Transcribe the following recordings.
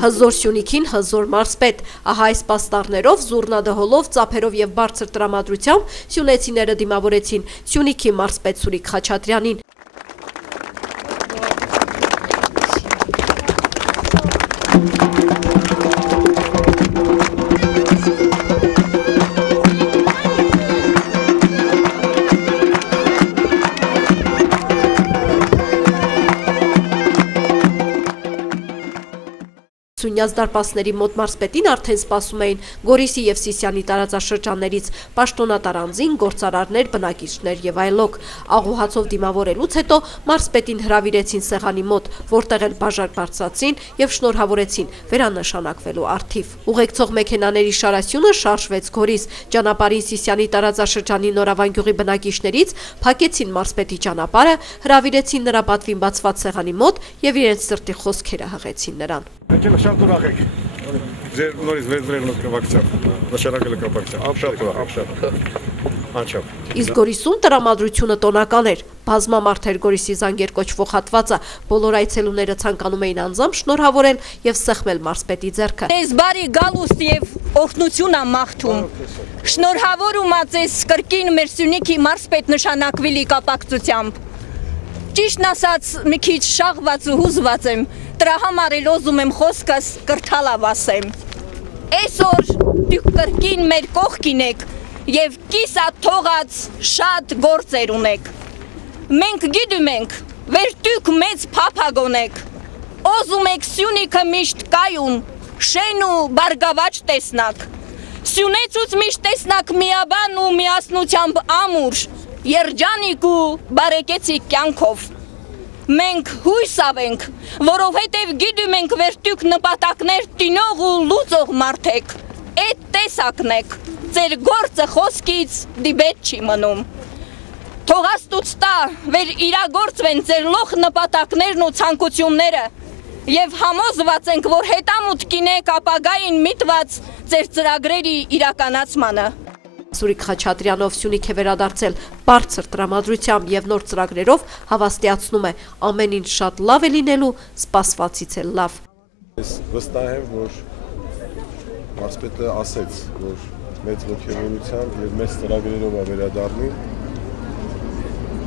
Հզոր Սյունիքին հզոր մարզպետ, ահա այս պաստառներով, զուռնա-դհոլով, ծափերով եւ բարձր տրամադրությամբ սյունեցիները դիմավորեցին Սյունիքի մարզպետ Սուրիկ Խաչատրյանին։ Սյունյաց դարպասների մոտ մարզպետին արդեն սպասում էին Գորիսի և Սիսիանի տարածաշրջաններից, պաշտոնատար անձին, գործարարներ, բնակիչներ և այլոք։ Աղուհացով դիմավորելուց հետո մարզպետին հրավիրեցին սեղանի մոտ, որտեղ էլ բաժակ բարձրացրին և շնորհավորեցին վերանշանակվելու առթիվ։ Ուղեկցող մեքենաների շարասյունը շարժվեց Գորիս, ճանապարհին Սիսիանի տարածաշրջանի Նորավան գյուղի բնակիչներից փակեցին մարզպետի ճանապարհը, հրավիրեցին նրա պատվին բացված սեղանի մոտ և իրենց սրտի խոսքերը հղեցին նրան։ Շատ ուրախ եք։ Ձեր նորից վերցրել կապակցությամբ, նշանակել կապակցությամբ, անչափ։ Իսկ Գորիսում տրամադրությունը տոնական էր։ Բազմամարդ էր Գորիսի Զանգեր կոչվող հատվածը, բոլոր այցելուները ցանկանում էին անձամբ շնորհավորել եւ սեղմել մարզպետի ձեռքը։ Ձեզ բարի գալուստ եւ օգնություն եմ մաղթում։ Շնորհավորում եմ ձեզ կրկին մեր Սյունիքի մարզպետ նշանակվելի կապակցությամբ։ Ճիշտն ասած, մի քիչ շաղված ու հուզված եմ, դրա համար էլ ուզում եմ խոսքս կրթալավ ասեմ։ Այսօր դուք կրկին մեր կողքին եք եւ կիսա թողած շատ գործեր ունեք։ Մենք գիտում ենք, որ դուք մեծ փափագ ունեք։ Ուզում եք Սյունիքը միշտ կայուն, շեն ու բարգավաճ տեսնակ։ Սյունեցուց միշտ տեսնակ միաբան ու միասնությամբ ամուր, երջանիկ ու բարեկեցիկ կյանքով։ Մենք հույս ավենք, որովհետև գիտում ենք, որ դուք նպատակներ տինող ու լուծող մարդ եք։ Այդ տեսակն եք, ձեր գործը խոսքից դիբետ չի մնում։ Թող Աստուծո տա, որ իրագործվեն ձեր լոխ նպատակներն ու ցանկությունները, եւ համոզված ենք, որ հետամուտ կինեք ապագային միտված ձեր ծրագրերի իրականացմանը։ Սուրիկ Խաչատրյանով Սյունիք է վերադարձել բարձր տրամադրությամբ եւ նոր ծրագրերով հավաստիացնում է ամեն ինչ շատ լավ է լինելու, սպասվածից էլ լավ։ Ես վստահ եմ, որ մարզպետը ասեց, որ մեծ ողջունությամբ եւ մեծ ծրագրերով է վերադառնի։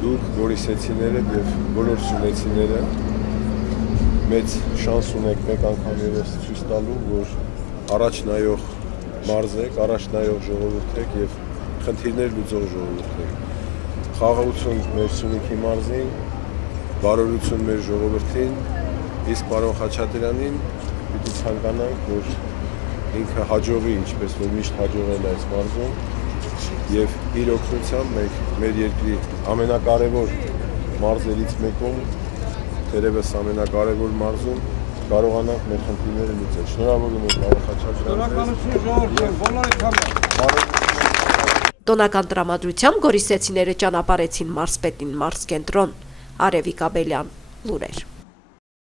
Դուք գորիսեցիները եւ բոլոր սյունեցիները մեծ շանս ունեք մեկ անգամ եւս ցույց տալու, որ առաջ նայող մարզ եք, առաջ նայող ժողովուրդ եք եւ խնդիրներ լուծող ժողովուրդ եք։ Խաղաղություն մեր Սյունիքի մարզին, բարօրություն մեր ժողովրդին, իսկ պարոն Խաչատրյանին պիտի ցանկանանք, որ ինքը հաջողի, ինչպես որ միշտ հաջողել է այս մարզում, եւ իր օգնությամբ մենք մեր երկրի ամենակարևոր մարզերից մեկում, թերևս ամենակարևոր մարզում կարողանանք մեր խնդիրները լուծել։ Շնորհավորում եմ պարոն Խաչատրյանին։ Տոնական տրամադրությամբ գորիսեցիները ճանապարհեցին մարզպետին մարզկենտրոն։ Արևիկ Աբելյան, լուրեր։